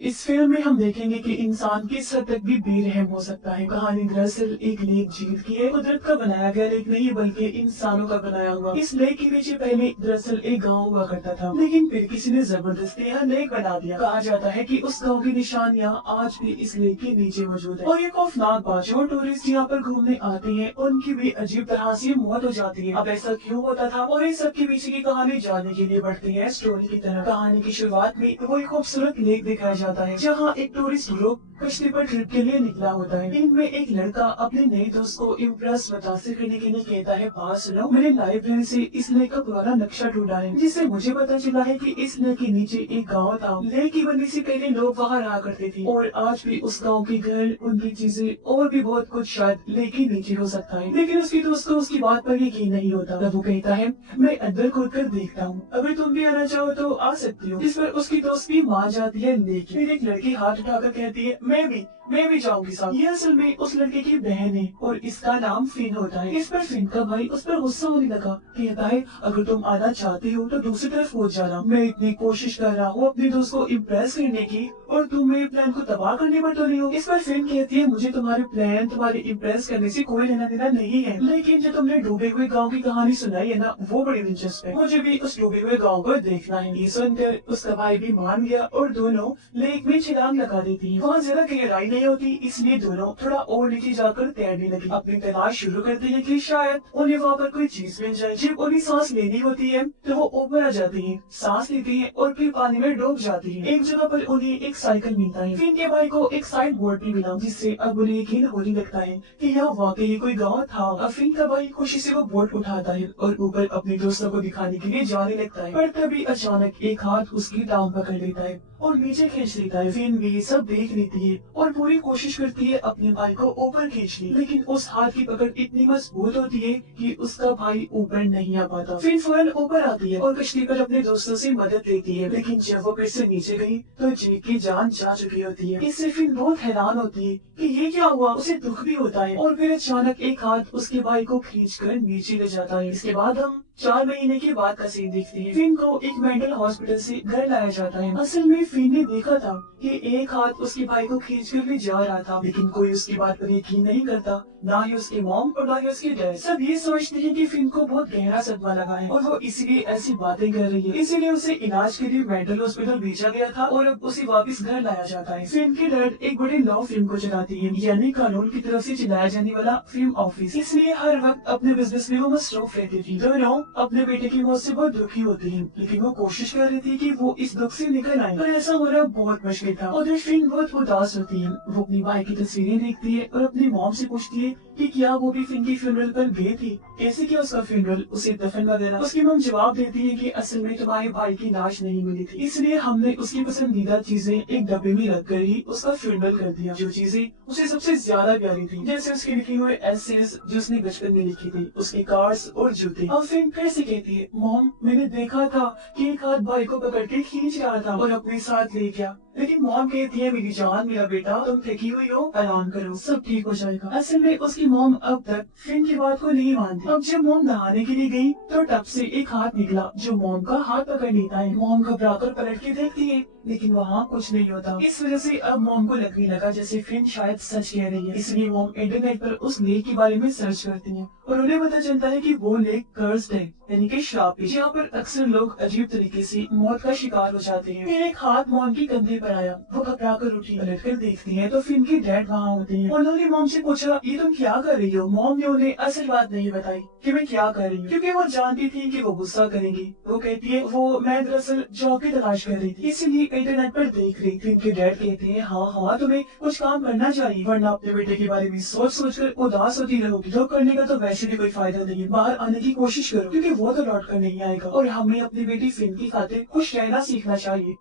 इस फिल्म में हम देखेंगे कि इंसान किस हद तक भी बेरहम हो सकता है। कहानी दरअसल एक लेक झील की है। कुदरत का बनाया गया लेक नहीं बल्कि इंसानों का बनाया हुआ। इस लेक के नीचे पहले दरअसल एक गांव हुआ करता था, लेकिन फिर किसी ने जबरदस्ती यहाँ लेक बना दिया। कहा जाता है कि उस गांव की निशानियां आज भी इस लेक के नीचे मौजूद है। और ये खौफनाक बात, जो टूरिस्ट यहाँ पर घूमने आते हैं उनकी भी अजीब तरह से मौत हो जाती है। अब ऐसा क्यों होता था और इस सब के पीछे की कहानी जानने के लिए बढ़ते हैं स्टोरी की तरफ। कहानी की शुरुआत में वो एक खूबसूरत लेक दिखाया जाता है, जहाँ एक टूरिस्ट ग्रुप कश्ती पर ट्रिप के लिए निकला होता है। इनमें एक लड़का अपने नए दोस्त को इम्प्रेस मुतासिर करने के लिए कहता है, बात सुनो, मैंने लाइब्रेरी से इस लेक का पुराना नक्शा ढूंढा है, जिससे मुझे पता चला है कि इस लेक के नीचे एक गांव था। लेक की बनने से पहले लोग वहाँ रहा करते थे और आज भी उस गांव के घर, उनकी चीजें और भी बहुत कुछ शायद लेक के नीचे हो सकता है। लेकिन उसकी दोस्त को उसकी बात पर यकीन नहीं होता। तब वो कहता है, मैं अंदर कूद कर देखता हूँ, अगर तुम भी आना चाहो तो आ सकती हो। इस पर उसकी दोस्त भी मान जाती है, लेकिन फिर एक लड़की हाथ उठाकर कहती है, मैं भी जाऊंगी साथ। ये असल में उस लड़के की बहन है और इसका नाम फिन होता है। इस पर फिन का भाई उस पर गुस्सा होने लगा। कहता है, अगर तुम आना चाहती हो तो दूसरी तरफ पहुंच जाना। मैं इतनी कोशिश कर रहा हूँ अपने दोस्त को इम्प्रेस करने की और तुम मेरे प्लान को तबाह करने पर तुली हो। इस पर फिन कहती है, मुझे तुम्हारे प्लान, तुम्हारे इम्प्रेस करने से कोई लेना देना नहीं है, लेकिन जो तुमने डूबे हुए गाँव की कहानी सुनाई है ना, वो बड़ी दिलचस्प है। मुझे भी उस डूबे हुए गाँव को देखना है। ये सुनकर उसका भाई भी मान गया और दोनों लेक में छलांग लगा देती है। वहाँ ज्यादा गहराई नहीं होती, इसलिए दोनों थोड़ा और नीचे जाकर तैरने लगी। अपनी तलाश शुरू करती है कि शायद उन्हें वहाँ पर कोई चीज मिल जाए। जब उन्हें सांस लेनी होती है तो वो ऊपर आ जाती है, सांस लेती है और फिर पानी में डूब जाती है। एक जगह पर उन्हें एक साइकिल मिलता है। फिन के भाई को एक साइड बोर्ड भी मिला, जिससे अब उन्हें यकीन होने लगता है कि यहाँ वाकई कोई गाँव था। अब फिन का भाई खुशी से वो बोर्ड उठाता है और ऊपर अपने दोस्तों को दिखाने के लिए जाने लगता है, पर तभी अचानक एक हाथ उसकी टांग पकड़ लेता है और नीचे खींच लेता है। फिन भी सब देख लेती है और पूरी कोशिश करती है अपने भाई को ऊपर खींचने, लेकिन उस हाथ की पकड़ इतनी मजबूत होती है कि उसका भाई ऊपर नहीं आ पाता। फिन फौरन ऊपर आती है और कश्ती पर अपने दोस्तों से मदद लेती है, लेकिन जब वो फिर से नीचे गई तो जैक की जान जा चुकी होती है। इससे फिन बहुत हैरान होती है कि ये क्या हुआ। उसे दुख भी होता है और फिर अचानक एक हाथ उसके भाई को खींचकर नीचे ले जाता है। इसके बाद हम 4 महीने के बाद का सीन देखते हैं। फिन को एक मेंटल हॉस्पिटल से घर लाया जाता है। असल में फिन ने देखा था कि एक हाथ उसके भाई को खींचकर ले जा रहा था, लेकिन कोई उसकी बात पर यकीन नहीं करता, ना ही उसकी मॉम और ना ही उसके डैड। सब ये सोचते हैं कि फिन को बहुत गहरा सदमा लगा है और वो इसलिए ऐसी बातें कर रही है। इसीलिए उसे इलाज के लिए मेंटल हॉस्पिटल भेजा गया था और अब उसे वापस घर लाया जाता है। फिन के डैड एक बड़े लॉ फिल्म को चलाती है, यानी कानून की तरफ से चलाया जाने वाला फिल्म ऑफिस, इसलिए हर वक्त अपने बिजनेस में वो मसरूफ रहती थी। दोनों अपने बेटे की मौत से बहुत दुखी होती है, लेकिन वो कोशिश कर रही थी कि वो इस दुख से निकल आए, पर ऐसा होना बहुत मुश्किल था। उधर फिन बहुत उदास होती है। वो अपनी भाई की तस्वीरें देखती है और अपनी मॉम से पूछती है कि क्या वो भी फिन की फ्यूनरल पर गई थी, कैसे किया उसका फ्यूनरल, उसे दफन वगैरह। उसकी मॉम जवाब देती है कि असल में तुम्हारे भाई की लाश नहीं मिली थी, इसलिए हमने उसकी पसंदीदा चीजें एक डब्बे में रख कर ही उसका फ्यूनरल कर दिया। जो चीजें उसे सबसे ज्यादा प्यारी थी, जैसे उसके लिखे हुए एसेज जो उसने बचपन में लिखी थी, उसके कार्ड्स और जूते। अब फिन फिर से कहती है, मॉम, मैंने देखा था कि एक हाथ भाई को पकड़ के खींच रहा था और अपने साथ ले गया, लेकिन मॉम कहती है, मेरी जान, मेरा बेटा, तुम थकी हुई हो, आराम करो, सब ठीक हो जाएगा। असल में उसकी मॉम अब तक फिन की बात को नहीं मानती। अब जब मॉम नहाने के लिए गई तो टब से एक हाथ निकला जो मॉम का हाथ पकड़ लेता है। मॉम घबराकर पलट के देखती है, लेकिन वहाँ कुछ नहीं होता। इस वजह से अब मॉम को लगने लगा जैसे फिन शायद सच कह रही है, इसलिए मॉम इंटरनेट पर उस लेक के बारे में सर्च करती है और उन्हें पता चलता है कि वो लेक कर्स्ड है, यानी कि श्राप है, जहाँ पर अक्सर लोग अजीब तरीके से मौत का शिकार हो जाते हैं। फिर एक हाथ मॉम के कंधे पर आया, वो घबरा कर उठी, पलट कर देखती है तो फिन के डैड वहाँ होते हैं। उन्होंने मॉम से पूछा, ये तुम क्या कर रही हो। मॉम ने उन्हें असल बात नहीं बताई कि मैं क्या कर रही हूँ, क्योंकि वो जानती थी कि वो गुस्सा करेंगी। वो कहती है, वो मैं दरअसल जॉब की तलाश कर रही थी, इसीलिए इंटरनेट पर देख रही थी। फिन के डैड कहते हैं, हाँ हाँ, तुम्हें कुछ काम करना चाहिए, वरना अपने बेटे के बारे में सोच सोच कर उदास होती रहोगी। जॉब करने का तो वैसे भी कोई फायदा नहीं है, बाहर आने की कोशिश करो, क्योंकि वो तो लौट कर नहीं आएगा और हमें अपनी बेटी फिन की खातिर खुश रहना सीखना चाहिए।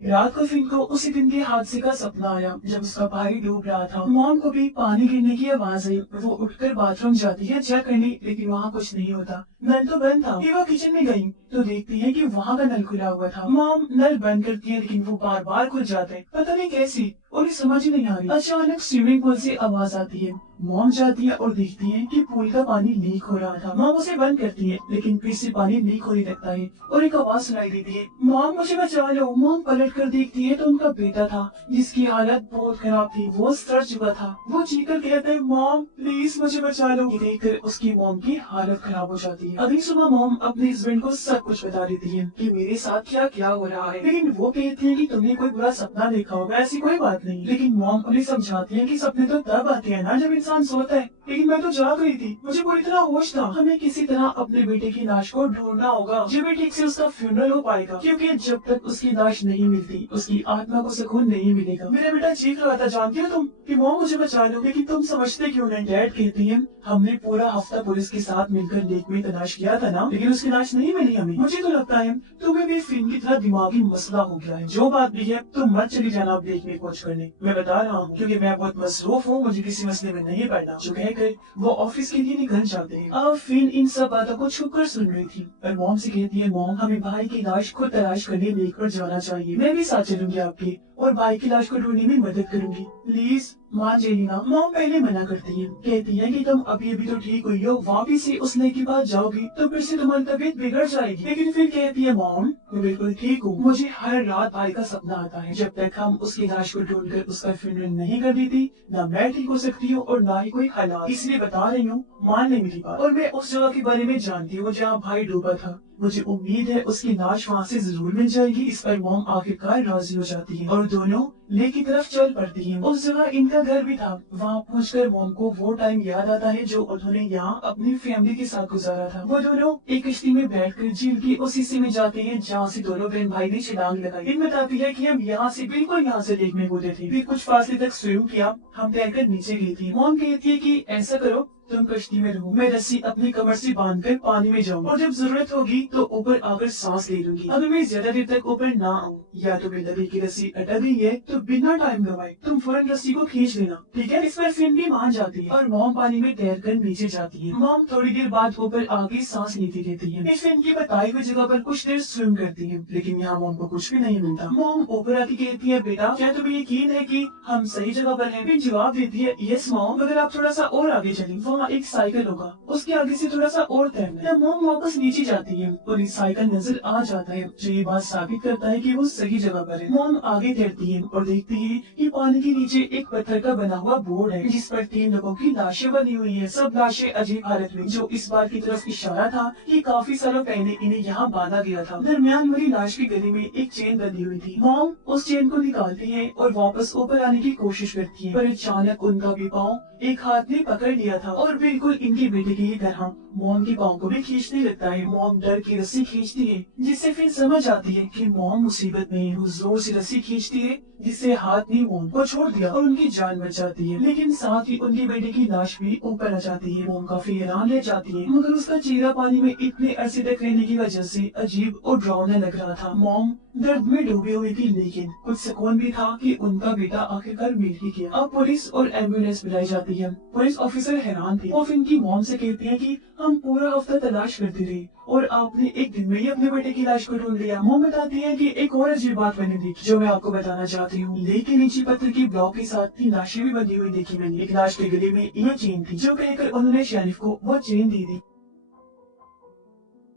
रात को फिन को उसी दिन के हादसे का सपना आया जब उसका भाई डूब रहा था। मॉम को भी पानी गिरने की आवाज आई। वो उठकर बाथरूम जाती है चेक करने, लेकिन वहाँ कुछ नहीं होता, नल तो बंद था। फिर वो किचन में गई तो देखती है कि वहाँ का नल खुला हुआ था। मॉम नल बंद करती है लेकिन वो बार बार खुल जाता है, पता नहीं कैसी, उन्हें समझ ही नहीं आ रही। अचानक स्विमिंग पूल से आवाज आती है। मॉम जाती है और देखती है कि पूल का पानी लीक हो रहा था। मॉम उसे बंद करती है लेकिन फिर से पानी लीक होने लगता है और एक आवाज सुनाई देती है, मॉम मुझे बचा लो। मॉम पलट कर देखती है तो उनका बेटा था जिसकी हालत बहुत खराब थी, वो सड़ चुका था। वो चीखकर कहता है, मॉम प्लीज मुझे बचा लो। ये देखकर उसकी मॉम की हालत खराब हो जाती है। अगली सुबह मॉम अपने हस्बैंड को सब कुछ बता देती है कि मेरे साथ क्या क्या हो रहा है, लेकिन वो कहती है कि तुमने कोई बुरा सपना देखा होगा, ऐसी कोई बात नहीं। लेकिन मॉम उन्हें समझाती है कि सपने तो तब आते हैं ना जब इंसान सोता है, लेकिन मैं तो जाग रही थी, मुझे पूरी तरह होश था। हमें किसी तरह अपने बेटे की लाश को ढूंढना होगा जब भी ठीक से उसका फ्यूनरल हो पाएगा, क्योंकि जब तक उसकी लाश नहीं मिलती उसकी आत्मा को सुकून नहीं मिलेगा। मेरा बेटा चीख रहा था, जानती हो तुम, कि मॉम मुझे बचा लो, लेकिन तुम समझते क्यों नहीं। डैड कहती है, हमने पूरा हफ्ता पुलिस के साथ मिलकर लेक में तलाश किया था ना, लेकिन उसकी लाश नहीं मिली हमें। मुझे तो लगता है तुम्हें भी फिल्म की तरह दिमागी मसला हो गया है। जो बात भी है तुम मत चली जाना अब लेक में खोज करने, मैं बता रहा हूँ, क्योंकि मैं बहुत मसरूफ हूँ, मुझे किसी मसले में नहीं पड़ना। जो कहकर वो ऑफिस के लिए निकल जाते हैं। अब फिन इन सब बातों को छुप कर सुन रही थी और मॉम से कहती है, मॉम हमें भाई की लाश को तलाश करने लेकर जाना चाहिए, मैं भी साथ चलूंगी आपके, और भाई की लाश को ढूंढने में मदद करूंगी, प्लीज मान जाइए ना। मॉम पहले मना करती है, कहती है कि तुम अभी अभी तो ठीक हुई हो, वापिस से उस लेक के पास जाओगी तो फिर से तुम्हारी तबीयत बिगड़ जाएगी। लेकिन फिर कहती है, मॉम मैं बिल्कुल ठीक हूँ, मुझे हर रात भाई का सपना आता है। जब तक हम उसकी लाश को ढूंढकर उसका फ्यूनरल नहीं कर देती, ना मैं ठीक हो सकती हूँ और ना ही कोई हालात। इसलिए बता रही हूँ, मान ले मेरी बात। और मैं उस जगह के बारे में जानती हूँ जहाँ भाई डूबा था, मुझे उम्मीद है उसकी लाश वहाँ से जरूर मिल जाएगी। इस पर मॉम आखिरकार राजी हो जाती है और दोनों लेक की तरफ चल पड़ती हैं। उस जगह इनका घर भी था। वहाँ पहुंचकर मॉम को वो टाइम याद आता है जो उन्होंने यहाँ अपनी फैमिली के साथ गुजारा था। वो दोनों एक कश्ती में बैठकर झील के उस हिस्से में जाते हैं जहाँ से दोनों बहन भाई ने छलांग लगाई। इन बताती है कि हम यहाँ से बिल्कुल यहाँ से लेक में कूदे थे, फिर कुछ फासले तक स्विम किया, हम तैरकर नीचे गई थी। मॉम कहती है कि ऐसा करो, तुम कश्ती में रहो, मैं रस्सी अपनी कमर से बांधकर पानी में जाऊँ और जब जरूरत होगी तो ऊपर आकर सांस ले लूंगी। अगर मैं ज्यादा देर तक ऊपर ना आऊँ या तो मेरी लबी की रस्सी अटक गई है तो बिना टाइम गवाए तुम फौरन रस्सी को खींच लेना, ठीक है। इस पर फिन भी मान जाती है और मॉम पानी में तैरकर नीचे जाती है। मॉम थोड़ी देर बाद ऊपर आके सांस लेती रहती है। फिन की बताई हुई जगह पर कुछ देर स्विम करती है, लेकिन यहाँ मॉम को कुछ भी नहीं मिलता। मॉम ऊपर आके कहती है, बेटा क्या तुम्हें यकीन है कि हम सही जगह पर हैं? फिन जवाब देती है, यस मॉम, अगर आप थोड़ा सा और आगे चलें वहाँ एक साइकिल होगा, उसके आगे से थोड़ा सा और तैरना है। मॉम वापस नीचे जाती है और एक साइकिल नजर आ जाता है जो ये बात साबित करता है कि वो सही जगह पर है। मॉम आगे तैरती है और देखती है कि पानी के नीचे एक पत्थर का बना हुआ बोर्ड है जिस पर 3 लोगों की लाशें बनी हुई है। सब लाशें अजीब हालत में, जो इस बात की तरफ इशारा था कि काफी सालों पहले इन्हें यहाँ बांधा गया था। दरमियान वाली लाश के गले में एक चेन बंधी हुई थी। मॉम उस चेन को निकालती है और वापस ऊपर आने की कोशिश करती है, पर अचानक उनका भी पाँव एक हाथ ने पकड़ लिया था और बिल्कुल इनके बेटे की ही तरह मॉम के पाँव को भी खींचने लगता है। मॉम डर की रस्सी खींचती है जिससे फिर समझ आती है कि मॉम मुसीबत में है। वो जोर से रस्सी खींचती है जिससे हाथ ने मॉम को छोड़ दिया और उनकी जान बच जाती है, लेकिन साथ ही उनके बेटे की लाश भी ऊपर आ जाती है। मॉम काफी हैरान रह जाती है, मगर उसका चेहरा पानी में इतने अरसे तक रहने की वजह से अजीब और डरावना लग रहा था। मॉम दर्द में डूबी हुई थी, लेकिन कुछ सुकून भी था कि उनका बेटा आखिरकार मिल ही गया। अब पुलिस और एम्बुलेंस बुलाई जाती है। पुलिस ऑफिसर हैरान थे। वो इनकी मॉम से कहती है कि हम पूरा हफ्ता तलाश करते रहे और आपने एक दिन में ही अपने बेटे की लाश को ढूंढ लिया। मॉम बताती है कि एक और अजीब बात मैंने देखी जो मैं आपको बताना चाहती हूँ। लेक के नीचे पत्थर की ब्लॉक के साथ 3 लाशें भी बंधी हुई देखी मैंने। एक लाश के गले में ये चेन थी जो कहकर उन्होंने शेरिफ को वो चेन दे दी।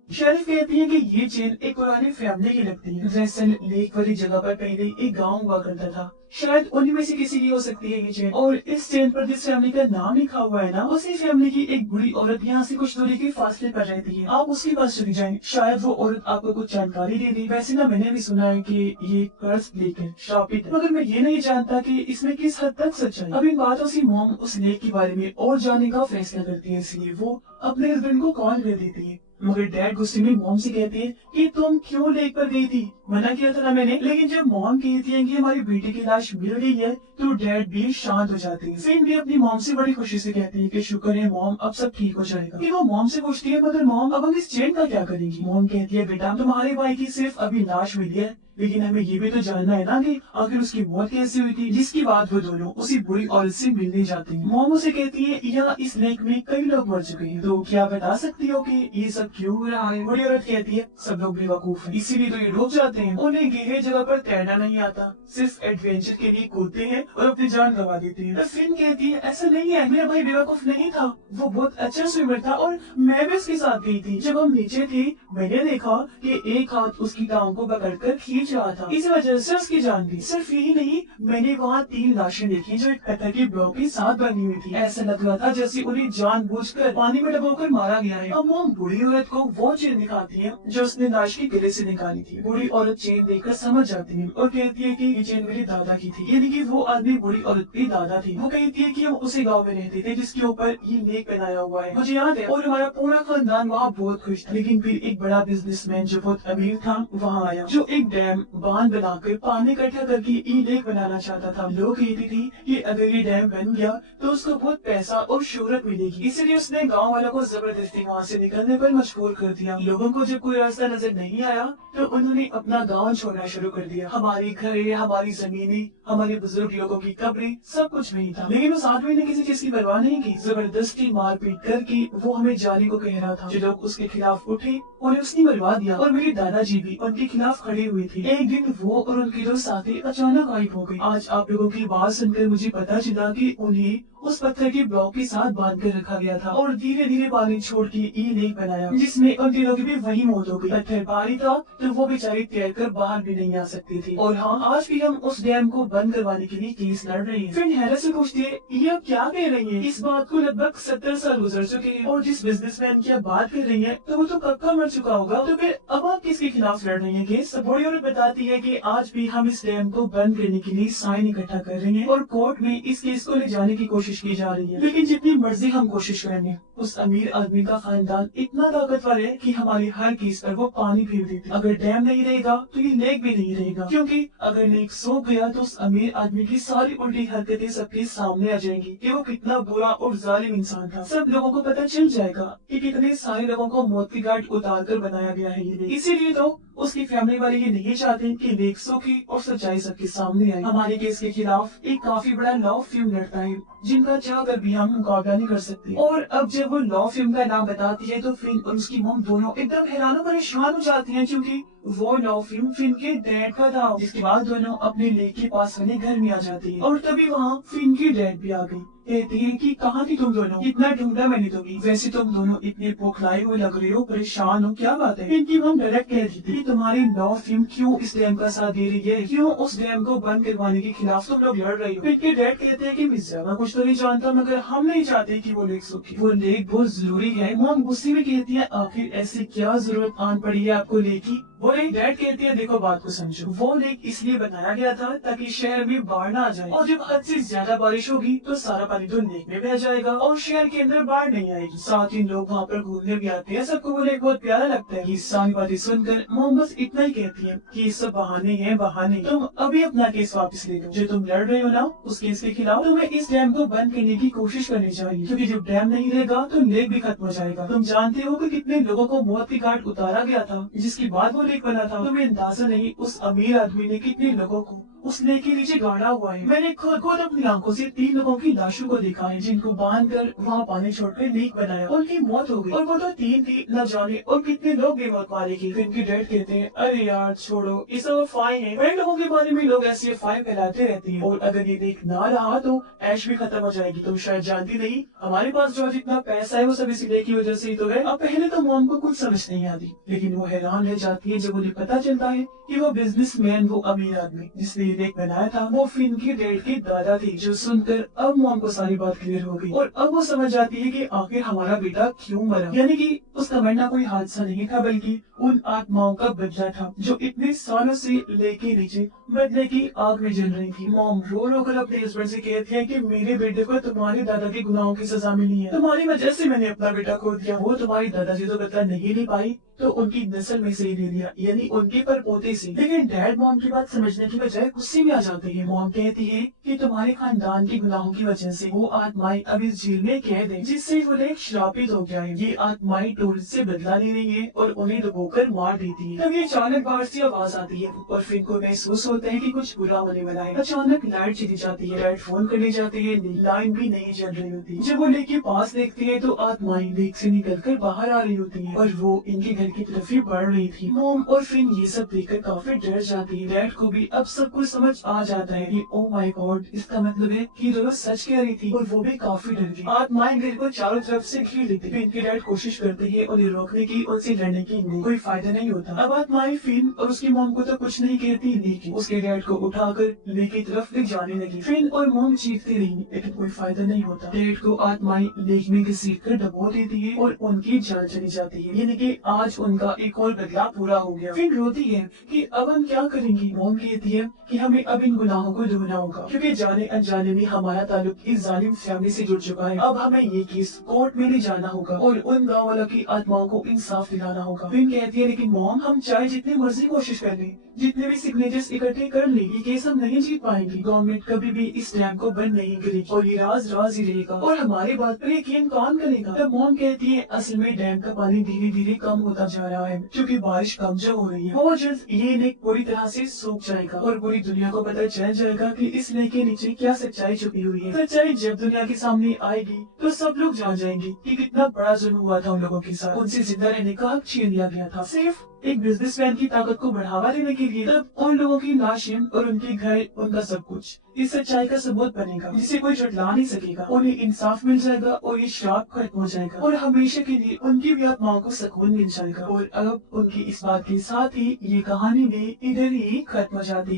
शेरिफ कहती है कि ये चेन एक पुरानी फैमिली की लगती है। दरअसल लेक वाली जगह पर पहले एक गांव हुआ करता था, शायद उन्हीं में से किसी की हो सकती है ये चेन। और इस चेन पर जिस फैमिली का नाम लिखा हुआ है ना, उसी फैमिली की एक बुरी औरत यहाँ से कुछ दूरी के फासले पर रहती है। आप उसके पास चली जाएं, शायद वो औरत आपको कुछ जानकारी दे दी। वैसे ना मैंने भी सुना है कि ये कर्ज लेक है, श्रापित है, मगर मैं ये नहीं जानता कि इसमें किस हद तक सच है। अब इन बातों से मॉम उस लेक के बारे में और जानने का फैसला करती है, इसलिए वो अपने हस्बैंड को कॉल कर देती है। मगर डैड गुस्से में मॉम से कहते हैं कि तुम क्यों लेक पर गई थी, मना किया था ना मैंने। लेकिन जब मॉम कहती है कि हमारी बेटी की लाश मिल गई है तो डैड भी शांत हो जाते हैं। फिन भी अपनी मॉम से बड़ी खुशी से कहती है कि शुक्र है मॉम, अब सब ठीक हो जाएगा। फिर वो मॉम से पूछती है, मगर मॉम अब हम इस चेन का क्या करेंगी? मॉम कहती है, बेटा तुम्हारे भाई की सिर्फ अभी लाश मिली है, लेकिन हमें ये भी तो जानना है ना कि आखिर उसकी मौत कैसे हुई थी, जिसके बाद वो दोनों उसी बुरी औरत से मिलने जाते हैं। मॉम उसे कहती है यहाँ इस लेक में कई लोग मर चुके हैं, तो क्या बता सकती हो कि ये सब क्यों हो रहा है? बुरी औरत कहती है सब लोग बेवकूफ हैं, इसीलिए तो ये डूब जाते हैं। उन्हें गहरी जगह पर तैरना नहीं आता, सिर्फ एडवेंचर के लिए कूदते हैं और अपनी जान गंवा देते हैं। तो फिन कहती है ऐसा नहीं है, मेरा भाई बेवकूफ नहीं था, वो बहुत अच्छा स्विमर था और मैं भी उसके साथ गई थी। जब हम नीचे थे मैंने देखा कि एक हाथ उसकी टांग को पकड़कर खींच रहा था, इस वजह से उसकी जान गई। सिर्फ यही नहीं, मैंने वहाँ 3 लाशें देखी जो एक पत्थर के ब्लॉक के साथ बनी हुई थी। ऐसा लग रहा था जैसे उन्हें जानबूझकर पानी में डुबोकर मारा गया है। अब मॉम बूढ़ी औरत को वो चेन दिखाती है जो उसने लाश के गले से निकाली थी। बूढ़ी औरत चेन देखकर समझ जाती है और कहती है कि ये चेन मेरे दादा की थी, यानी कि वो आदमी बूढ़ी औरत के दादा थे। वो कहती है कि हम उसी गाँव में रहते थे जिसके ऊपर ये लेक बनाया हुआ है, मुझे याद है, और हमारा पूरा खानदान वहाँ बहुत खुश था। लेकिन फिर एक बड़ा बिजनेसमैन जो बहुत अमीर था वहाँ आया, जो एक डैम बांध बनाकर पानी इकट्ठा करके ये लेक बनाना चाहता था। लोग कहते थे कि अगर ये डैम बन गया तो उसको बहुत पैसा और शोहरत मिलेगी, इसलिए उसने गाँव वालों को जबरदस्ती वहाँ से निकलने पर मजबूर कर दिया। लोगों को जब कोई रास्ता नजर नहीं आया तो उन्होंने अपना गाँव छोड़ना शुरू कर दिया। हमारी घरें, हमारी जमीनें, हमारे बुजुर्ग लोगों की कब्रें, सब कुछ वही था। लेकिन उस आदमी ने किसी चीज की परवाह नहीं की, जबरदस्ती मारपीट करके वो हमें जाने को कह रहा था। जो लोग उसके खिलाफ उठे उन्हें उसने मरवा दिया और मेरे दादाजी भी उनके खिलाफ खड़े हुए थे। एक दिन वो और उनके 2 साथी अचानक गायब हो गए। आज आप लोगों की बात सुनकर मुझे पता चला कि उन्हें उस पत्थर के ब्लॉक के साथ बांध कर रखा गया था और धीरे धीरे पानी छोड़ के ये लेक बनाया, जिसमें उन तीनों की भी वही मौत हो गई। पत्थर भारी था तो वो बेचारे तैरकर बाहर भी नहीं आ सकते थे। और हाँ, आज भी हम उस डैम को बंद करवाने के लिए केस लड़ रहे हैं। फिर हैरत से पूछती है ये आप क्या कह रही है? इस बात को लगभग 70 साल गुजर चुके हैं और जिस बिजनेसमैन की आप बात कर रही है तो वो तो कब का मर चुका होगा, तो फिर अब आप किसके खिलाफ लड़ रही है केस? बूढ़ी औरत बताती है कि आज भी हम इस डैम को बंद करने के लिए साइन इकट्ठा कर रहे हैं और कोर्ट में इस केस को ले जाने की कोशिश की जा रही है। लेकिन जितनी मर्जी हम कोशिश करेंगे, उस अमीर आदमी का खानदान इतना ताकतवर है कि हमारे हर केस पर वो पानी फेर देते। अगर डैम नहीं रहेगा तो ये लेक भी नहीं रहेगा, क्योंकि अगर लेक सूख गया तो उस अमीर आदमी की सारी उल्टी हरकतें सबके सामने आ जाएंगी कि वो कितना बुरा और जालिम इंसान था। सब लोगों को पता चल जाएगा कि कितने सारे लोगों को मौत की घाट उतार कर बनाया गया है ये लेक। इसीलिए तो उसकी फैमिली वाले ये नहीं चाहते कि लेक सूखे और सच्चाई सबके सामने आए। हमारे केस के खिलाफ एक काफी बड़ा लॉ फर्म लड़ता है जिनका चाह कर भी हम मुकाबला नहीं कर सकते। और अब जब वो लॉ फर्म का नाम बताती है तो फिन और उसकी मम दोनों एकदम हैरान और परेशान हो जाती हैं, क्योंकि वो लॉ फर्म फिन के डैड का था। जिसके बाद दोनों अपने लेक के पास वाले घर में आ जाती है और तभी वहाँ फिन की डैड भी आ गई। कहती है कि कहाँ थी तुम दोनों, इतना ढूंढा मैंने तुम्हें, वैसे तुम दोनों इतने बौखलाए हुए लग रहे हो, परेशान हो, क्या बात है? इनकी मम डायरेक्ट कह रही थी तुम्हारी लॉ फर्म क्यों इस डैम का साथ दे रही है, क्यों उस डैम को बंद करवाने के खिलाफ तुम लोग लड़ रही हो। इनके डैड कहते हैं कि मैं ज्यादा कुछ तो नहीं जानता, मगर हम नहीं चाहते कि वो लेक सूखे, वो लेक बहुत जरूरी है। मम गुस्से में कहती है आखिर ऐसी क्या जरूरत आन पड़ी है आपको लेक की? वो लेक, डैड कहती है देखो बात को समझो, वो लेक इसलिए बनाया गया था ताकि शहर में बाढ़ ना आ जाए, और जब हद से ज्यादा बारिश होगी तो सारा पानी तो लेक में बह जाएगा और शहर के अंदर बाढ़ नहीं आएगी। साथ ही लोग वहाँ पर घूमने भी आते हैं, सबको वो लेक बहुत प्यारा लगता है। ये सारी बातें सुनकर मोम बस इतना ही कहती है कि ये सब बहाने हैं, बहाने। तुम अभी अपना केस वापस ले लो, जो तुम लड़ रहे हो ना उस केस के खिलाफ, तुम्हें इस डैम को बंद करने की कोशिश करनी चाहिए, क्योंकि जब डैम नहीं रहेगा तो लेक भी खत्म हो जाएगा। तुम जानते हो कि कितने लोगों को मौत की घाट उतारा गया था जिसके बाद वो लेक बना था। तुम्हें अंदाजा नहीं उस अमीर आदमी ने कितने लोगों को उस लेक के नीचे गाड़ा हुआ है। मैंने खुद अपनी आंखों से 3 लोगों की लाशों को देखा है जिनको बांधकर वहाँ पानी छोड़कर लेक बनाया, उनकी मौत हो गई और वो तो 3 थी, न जाने और कितने लोग बेमौत मारे गए। फिर इनके डैड कहते हैं अरे यार छोड़ो, ये सब अफवाहें हैं, बड़े लोगों के बारे में लोग ऐसी अफवाहें फैलाते रहते हैं और अगर ये लेक ना रहा तो ऐश भी खत्म हो जाएगी। तुम शायद जानती नहीं, हमारे पास जो जितना पैसा है वो सब इसी लेक की वजह से ही तो है। अब पहले तो मॉम को कुछ समझ नहीं आती, लेकिन वो हैरान रह जाती है जब उन्हें पता चलता है कि वो बिजनेसमैन, वो अमीर आदमी जिसने ये लेक बनाया था, वो फिन के डैड के दादा थे। जो सुनकर अब मॉम को सारी बात क्लियर हो गई और अब वो समझ जाती है कि आखिर हमारा बेटा क्यों मरा, यानी कि उसका मरना कोई हादसा नहीं था बल्कि उन आत्माओं का बदला था जो इतने सालों से लेके नीचे बदले की आग में जल रही थी। मॉम रो रो कर अपने हस्बैंड से कहती है कि मेरे बेटे को तुम्हारे दादा के गुनाहों की सजा मिली है, तुम्हारी वजह से मैंने अपना बेटा खो दिया। वो तुम्हारी दादाजी तो बदला नहीं ले पाई तो उनकी नस्ल में से ही ले लिया, यानी उनके पर पोते से। लेकिन डैड मॉम की बात समझने की बजाय गुस्से में आ जाती है। मॉम कहती है कि तुम्हारे खानदान के गुनाहों की वजह से वो आत्माएं अब इस झील में कैद है, जिससे वो लोग श्रापित हो गया है। ये आत्माएं टूरिस्ट से बदला ले रही है और उन्हें डुबोकर मार देती है। तभी अचानक बाहर से आवाज आती है और फिन को महसूस होता है कि कुछ बुरा होने वाला है। अचानक लाइट चली जाती है। लाइट फोन करने जाती है, लाइन भी नहीं जल रही होती। जब वो लेक के पास देखती है तो आत्माएं लेक से निकलकर बाहर आ रही होती है और वो इनके घर की तरफ ही बढ़ रही थी। मॉम और फिन ये सब देखकर काफी डर जाती है। डैड को भी अब सब कुछ समझ आ जाता है कि ओ माय गॉड, इसका मतलब है कि रोज सच कह रही थी और वो भी काफी डर गई। आत्माएं घर को चारों तरफ से घेर लेती है। फिन के डैड कोशिश करते हैं उन्हें रोकने की, उनसे लड़ने की, कोई फायदा नहीं होता। अब आत्माएं फिन और उसकी मॉम को तो कुछ नहीं कहती, लेकिन उसके डैड को उठाकर लेक की तरफ ले जाने लगी। फिन और मॉम चीखती रही, लेकिन कोई फायदा नहीं होता। डैड को आत्माएं लेक में घसीट कर डबो देती है और उनकी जान चली जाती है। यानी कि आज उनका एक और बदला पूरा हो गया। फिर रोती है कि अब हम क्या करेंगे। मॉम कहती है कि हमें अब इन गुनाहों को धोना होगा, क्योंकि जाने अनजाने में हमारा ताल्लुक इस जालिम फैमिली से जुड़ चुका है। अब हमें ये केस कोर्ट में ले जाना होगा और उन गाँव वालों की आत्माओं को इंसाफ दिलाना होगा। फिर कहती है लेकिन मॉम, हम चाहे जितनी मर्जी कोशिश कर लें, जितने भी सिग्नेचर्स इकट्ठे कर ले, ये केस हम नहीं जीत पाएंगे। गवर्नमेंट कभी भी इस डैम को बंद नहीं करेगी और ये राज राज ही रहेगा और हमारी बात पर यकीन कौन करेगा। तब मॉम कहती है असल में डैम का पानी धीरे धीरे कम होता जा रहा है, क्योंकि बारिश कम जो हो रही है। बहुत जल्द ये लेक पूरी तरह से सूख जाएगा और पूरी दुनिया को पता चल जाएगा कि इस लेक के नीचे क्या सच्चाई छुपी हुई है। सच्चाई जब दुनिया के सामने आएगी तो सब लोग जान जाएंगे कि कितना बड़ा जुल्म हुआ था उन लोगों के साथ। उनसे जिंदा रहने का हक छीन लिया गया था, सिर्फ एक बिजनेसमैन की ताकत को बढ़ावा देने के लिए। तब उन लोगों की लाशें और उनके घर, उनका सब कुछ इस सच्चाई का सबूत बनेगा, जिसे कोई झुठला नहीं सकेगा। उन्हें इंसाफ मिल जाएगा और ये श्राप खत्म हो जाएगा और हमेशा के लिए उनकी भी आत्माओं को सुकून मिल जाएगा। और अब उनकी इस बात के साथ ही ये कहानी भी इधर ही खत्म हो जाती है।